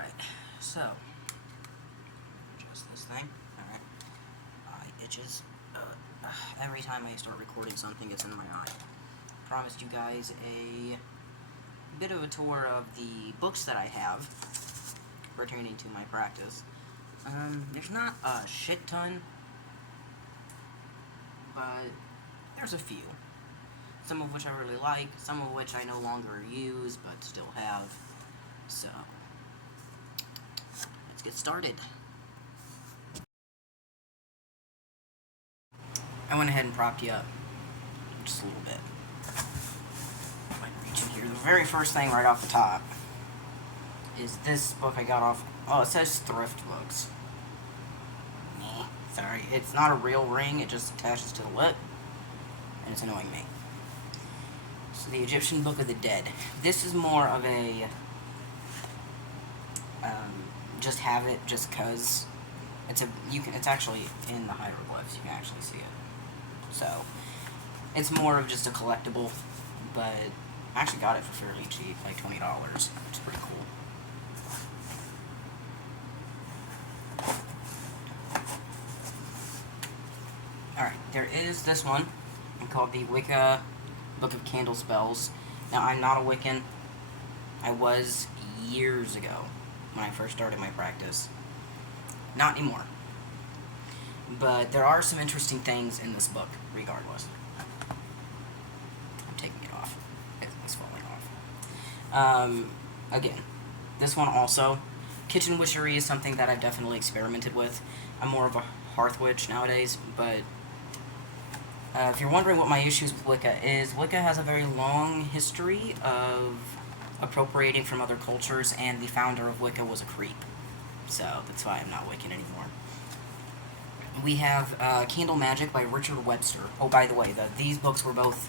Alright, so, adjust this thing. Alright, eye itches. Every time I start recording something, it's in my eye. Promised you guys a bit of a tour of the books that I have pertaining to my practice. There's not a shit ton, but there's a few. Some of which I really like, some of which I no longer use, but still have. So, let's get started. I went ahead and propped you up just a little bit. Might reach in here. The very first thing right off the top is this book I got off. Oh, it says Thrift Books. Sorry, it's not a real ring, it just attaches to the lip, and it's annoying me. So, the Egyptian Book of the Dead. This is more of a just have it just cause it's actually in the hieroglyphs, you can actually see it. So, it's more of just a collectible, but I actually got it for fairly cheap, like $20, which is pretty cool. Alright, there is this one called the Wicca Book of Candle Spells. Now, I'm not a Wiccan. I was years ago when I first started my practice. Not anymore. But there are some interesting things in this book, regardless. I'm taking it off. It's falling off. Again, this one also. Kitchen witchery is something that I've definitely experimented with. I'm more of a hearth witch nowadays, but if you're wondering what my issues with Wicca is, Wicca has a very long history of appropriating from other cultures, and the founder of Wicca was a creep. So, that's why I'm not Wiccan anymore. We have Candle Magic by Richard Webster. Oh, by the way, these books were both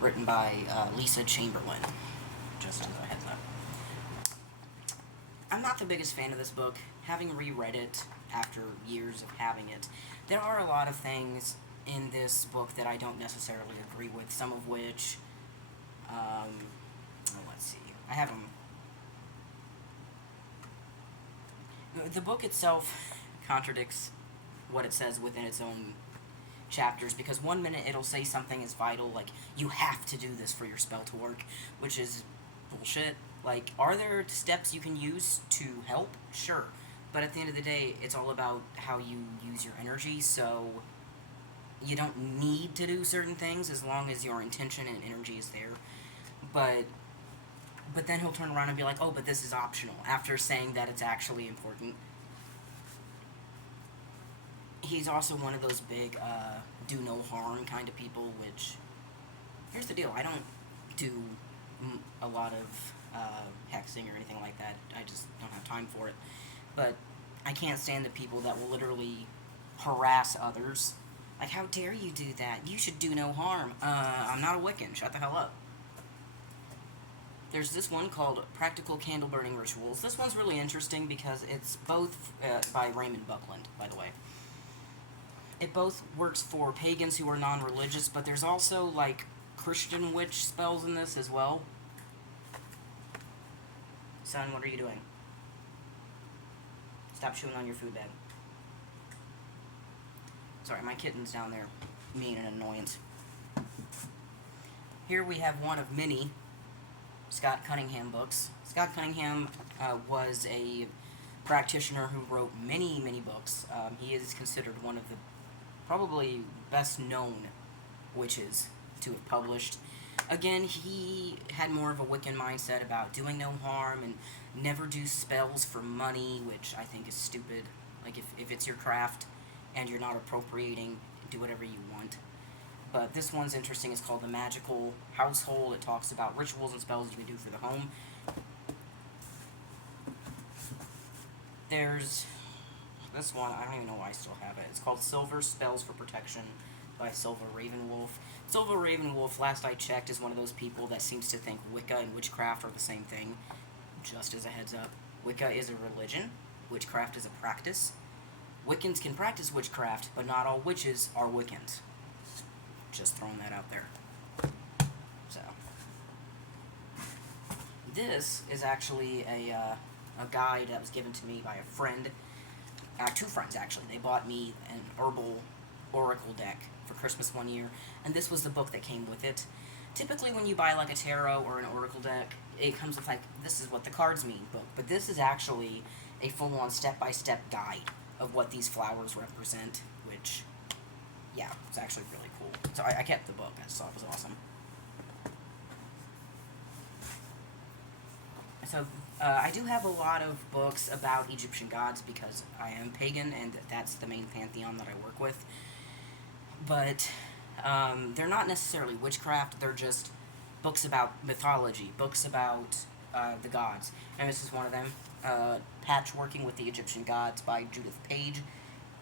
written by Lisa Chamberlain. Just as a heads up. I'm not the biggest fan of this book. Having reread it after years of having it, there are a lot of things in this book that I don't necessarily agree with, some of which, let's see, I have them. The book itself contradicts what it says within its own chapters, because one minute it'll say something is vital, like, you have to do this for your spell to work, which is bullshit. Like, are there steps you can use to help? Sure. But at the end of the day, it's all about how you use your energy, so you don't need to do certain things as long as your intention and energy is there. But then he'll turn around and be like, oh, but this is optional, after saying that it's actually important. He's also one of those big, do no harm kind of people, which, here's the deal, I don't do a lot of hexing or anything like that. I just don't have time for it. But I can't stand the people that will literally harass others. Like, how dare you do that? You should do no harm. I'm not a Wiccan. Shut the hell up. There's this one called Practical Candle Burning Rituals. This one's really interesting because it's both by Raymond Buckland, by the way. It both works for pagans who are non-religious, but there's also, like, Christian witch spells in this as well. Son, what are you doing? Stop chewing on your food bag. Sorry, my kitten's down there being an annoyance. Here we have one of many Scott Cunningham books. Scott Cunningham was a practitioner who wrote many, many books. He is considered one of the probably best known witches to have published. Again, he had more of a Wiccan mindset about doing no harm and never do spells for money, which I think is stupid. Like, if it's your craft and you're not appropriating, do whatever you want. But this one's interesting. It's called The Magical Household. It talks about rituals and spells you can do for the home. There's this one. I don't even know why I still have it. It's called Silver Spells for Protection by Silva Ravenwolf. Silva Ravenwolf, last I checked, is one of those people that seems to think Wicca and witchcraft are the same thing. Just as a heads up, Wicca is a religion. Witchcraft is a practice. Wiccans can practice witchcraft, but not all witches are Wiccans. Just throwing that out there. So, this is actually a a guide that was given to me by a friend. Two friends, actually. They bought me an herbal oracle deck for Christmas one year, and this was the book that came with it. Typically, when you buy like a tarot or an oracle deck, it comes with like, this is what the cards mean book, but this is actually a full-on step-by-step guide of what these flowers represent, which, yeah, it's actually really cool. So I kept the book. I just thought it was awesome. So I do have a lot of books about Egyptian gods because I am pagan, and that's the main pantheon that I work with. But they're not necessarily witchcraft. They're just books about mythology, books about the gods. And this is one of them. Patchworking with the Egyptian Gods by Judith Page,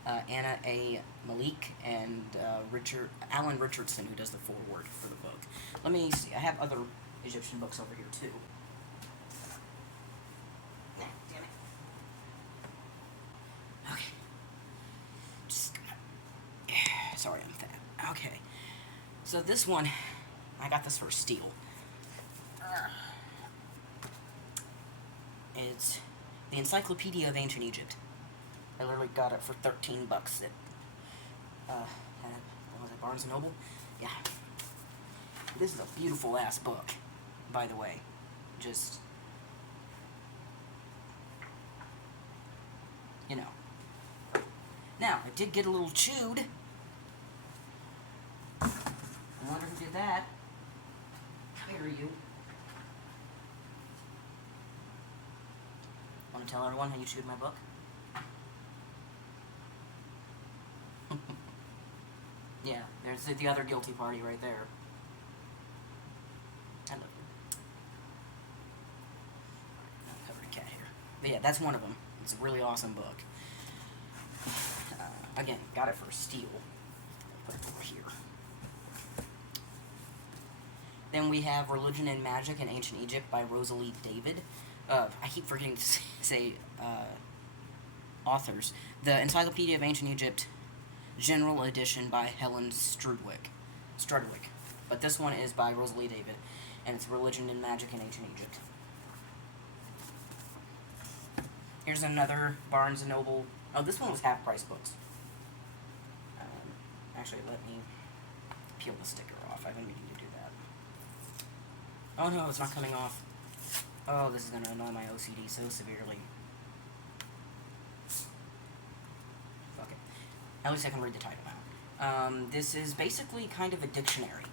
Anna A. Malik, and Alan Richardson, who does the foreword for the book. Let me see. I have other Egyptian books over here, too. Nah, damn it. Okay. Just gonna... Sorry, I'm fat. Okay. So this one, I got this for steal. It's the Encyclopedia of Ancient Egypt. I literally got it for $13 at, what was it, Barnes & Noble? Yeah. This is a beautiful ass book, by the way. Just, you know. Now, I did get a little chewed. I wonder who did that. How are you? Want to tell everyone how you chewed my book? Yeah, there's the other guilty party right there. I love you. I'm covering cat hair. But yeah, that's one of them. It's a really awesome book. Again, got it for steal. Put it over here. Then we have Religion and Magic in Ancient Egypt by Rosalie David. I keep forgetting to say authors. The Encyclopedia of Ancient Egypt, General Edition by Helen Strudwick. But this one is by Rosalie David, and it's Religion and Magic in Ancient Egypt. Here's another Barnes & Noble. Oh, this one was half-price books. Actually, let me peel the sticker off. I've been meaning to do that. Oh no, it's not coming off. Oh, this is going to annoy my OCD so severely. Fuck it. At least I can read the title now. This is basically kind of a dictionary.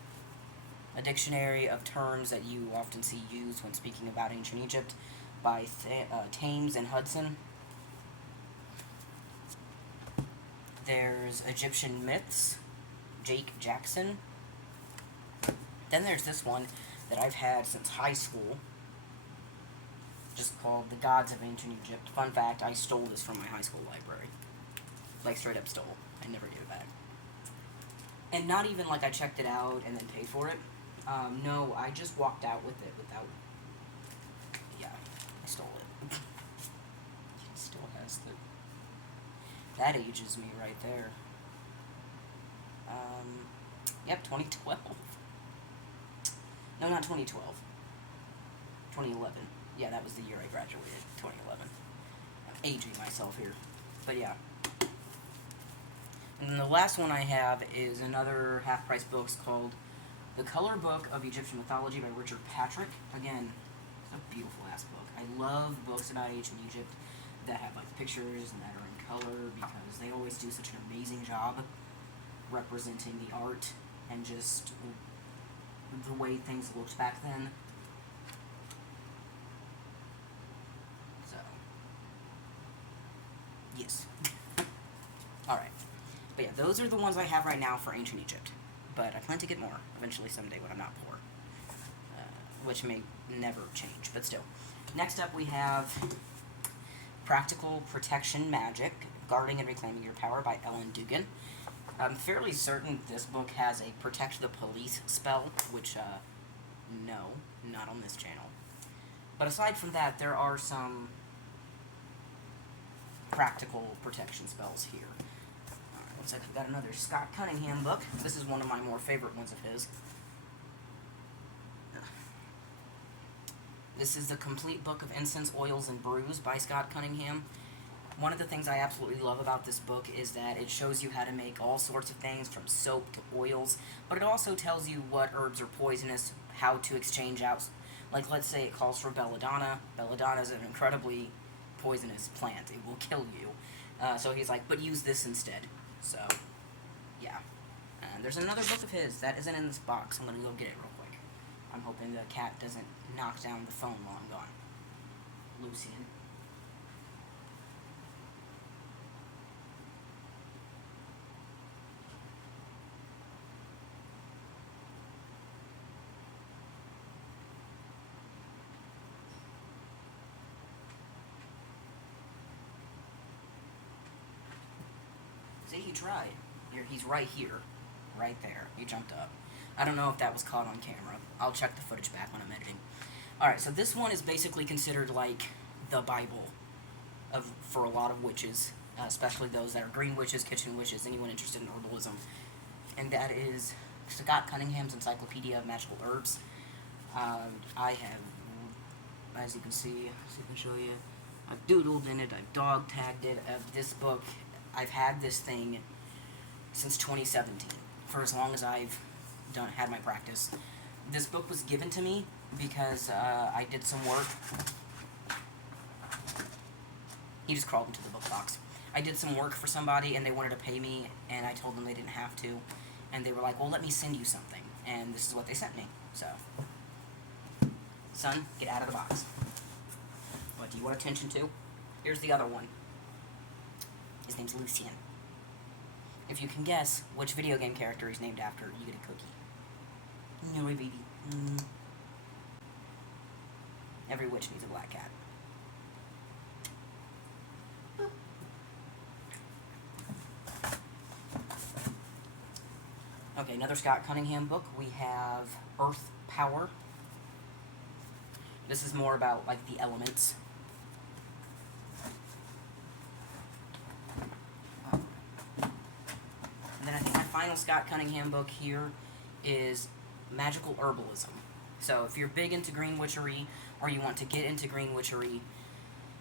A dictionary of terms that you often see used when speaking about ancient Egypt by Thames and Hudson. There's Egyptian Myths, Jake Jackson. Then there's this one that I've had since high school, just called The Gods of Ancient Egypt. Fun fact, I stole this from my high school library. Like, straight up stole. I never gave it back. And not even like I checked it out and then paid for it. No, I just walked out with it without... Yeah, I stole it. It still has the... That ages me right there. Yep, 2012. No, not 2012. 2011. Yeah, that was the year I graduated, 2011. I'm aging myself here. But yeah. And the last one I have is another half-price book called The Color Book of Egyptian Mythology by Richard Patrick. Again, it's a beautiful-ass book. I love books about ancient Egypt that have like pictures and that are in color because they always do such an amazing job representing the art and just the way things looked back then. So, yes. Alright. But yeah, those are the ones I have right now for ancient Egypt. But I plan to get more eventually someday when I'm not poor. Which may never change, but still. Next up we have Practical Protection Magic, Guarding and Reclaiming Your Power by Ellen Dugan. I'm fairly certain this book has a Protect the Police spell, which, no, not on this channel. But aside from that, there are some practical protection spells here. Alright, looks like I've got another Scott Cunningham book. This is one of my more favorite ones of his. This is the Complete Book of Incense, Oils, and Brews by Scott Cunningham. One of the things I absolutely love about this book is that it shows you how to make all sorts of things from soap to oils, but it also tells you what herbs are poisonous, how to exchange out. Like, let's say it calls for belladonna. Belladonna is an incredibly poisonous plant. It will kill you. So he's like, but use this instead. So, yeah. And there's another book of his that isn't in this box. I'm going to go get it real quick. I'm hoping the cat doesn't knock down the phone while I'm gone. Lucian. See, he tried. Here, he's right here. Right there. He jumped up. I don't know if that was caught on camera. I'll check the footage back when I'm editing. Alright, so this one is basically considered like the Bible for a lot of witches, especially those that are green witches, kitchen witches, anyone interested in herbalism. And that is Scott Cunningham's Encyclopedia of Magical Herbs. I have, as you can see, so I can show you, I've doodled in it, I've dog tagged it. This book, I've had this thing since 2017, for as long as I've had my practice. This book was given to me because I did some work. He just crawled into the book box. I did some work for somebody and they wanted to pay me, and I told them they didn't have to, and they were like, well, let me send you something, and this is what they sent me. So, son, get out of the box. What, do you want attention too? Here's the other one. His name's Lucian. If you can guess which video game character he's named after, you get a cookie. No, baby. Every witch needs a black cat. Okay, another Scott Cunningham book. We have Earth Power. This is more about, like, the elements. And then I think my final Scott Cunningham book here is Magical Herbalism. So if you're big into green witchery, or you want to get into green witchery,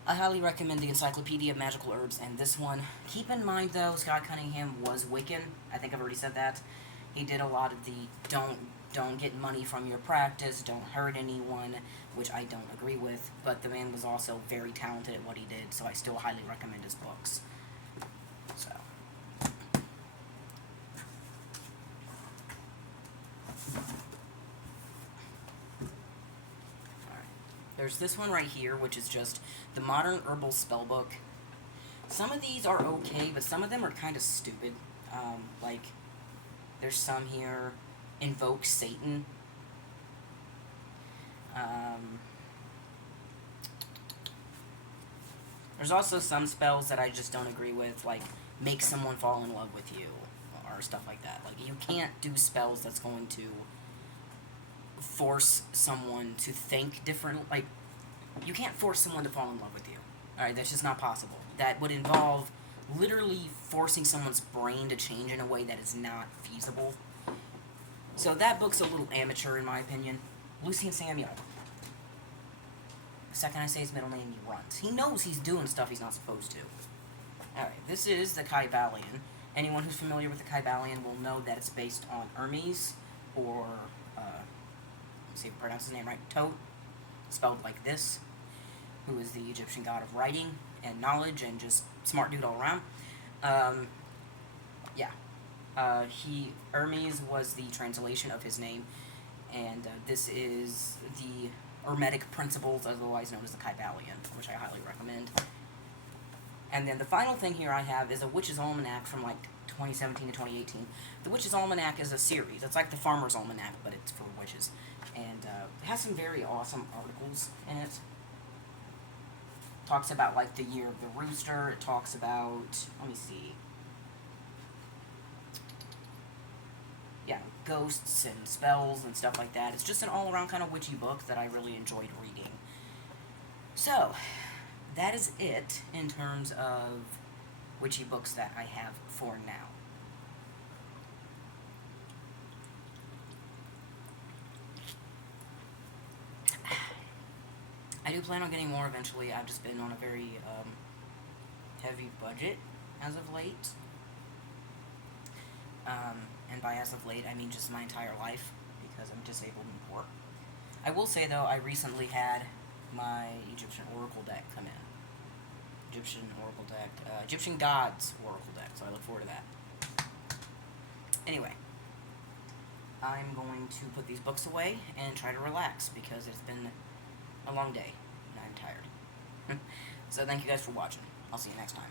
I highly recommend the Encyclopedia of Magical Herbs. And this one, keep in mind though, Scott Cunningham was Wiccan. I think I've already said that. He did a lot of the don't get money from your practice, don't hurt anyone, which I don't agree with. But the man was also very talented at what he did, so I still highly recommend his books. So. There's this one right here, which is just the Modern Herbal Spellbook. Some of these are okay, but some of them are kind of stupid. Like, there's some here, Invoke Satan. There's also some spells that I just don't agree with, like make someone fall in love with you, or stuff like that. Like, you can't do spells that's going to force someone to think different. Like, you can't force someone to fall in love with you. Alright, that's just not possible. That would involve literally forcing someone's brain to change in a way that is not feasible. So that book's a little amateur in my opinion. Lucian Samuel. The second I say his middle name, he runs. He knows he's doing stuff he's not supposed to. Alright, this is the Kybalion. Anyone who's familiar with the Kybalion will know that it's based on Hermes, or, let's see if I pronounce his name right, Tot, spelled like this, who is the Egyptian god of writing and knowledge and just smart dude all around. Hermes was the translation of his name, and this is the Hermetic Principles, otherwise known as the Kybalion, which I highly recommend. And then the final thing here I have is a Witch's Almanac from like 2017 to 2018. The Witch's Almanac is a series. It's like the Farmer's Almanac, but it's for witches. And it has some very awesome articles in it. Talks about like the year of the rooster. It talks about, let me see. Yeah, ghosts and spells and stuff like that. It's just an all-around kind of witchy book that I really enjoyed reading. So, that is it in terms of witchy books that I have for now. I do plan on getting more eventually. I've just been on a very heavy budget as of late. And by as of late, I mean just my entire life, because I'm disabled and poor. I will say, though, I recently had my Egyptian Oracle deck come in. Egyptian Gods Oracle deck, so I look forward to that. Anyway, I'm going to put these books away and try to relax, because it's been a long day, and I'm tired. So thank you guys for watching. I'll see you next time.